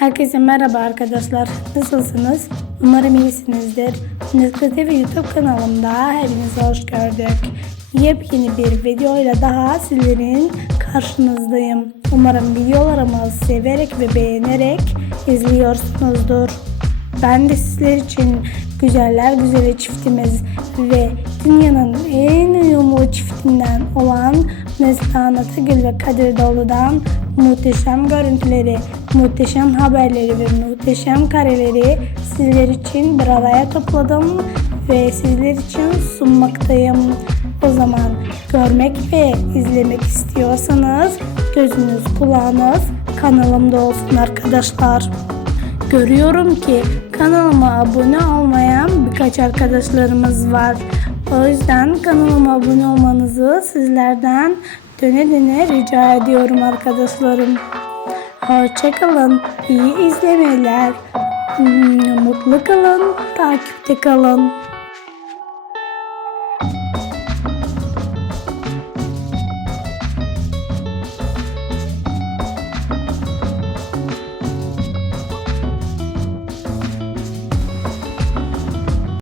Herkese merhaba arkadaşlar. Nasılsınız? Umarım iyisinizdir. Nıskı TV YouTube kanalımda hepinizi hoş gördük. Yepyeni bir videoyla daha sizlerin karşınızdayım. Umarım videolarımı severek ve beğenerek izliyorsunuzdur. Ben de sizler için güzeller güzeli çiftimiz ve dünyanın en uyumlu çiftinden olan Neslihan Atagül ve Kadir Dolu'dan muhteşem görüntüleri, muhteşem haberleri ve muhteşem kareleri sizler için bir araya topladım ve sizler için sunmaktayım. O zaman görmek ve izlemek istiyorsanız gözünüz kulağınız kanalımda olsun arkadaşlar. Görüyorum ki kanalıma abone olmayan birkaç arkadaşlarımız var. O yüzden kanalıma abone olmanızı sizlerden döne döne rica ediyorum arkadaşlarım. Hoşçakalın, iyi izlemeler, hmm, mutlu kalın, takipte kalın.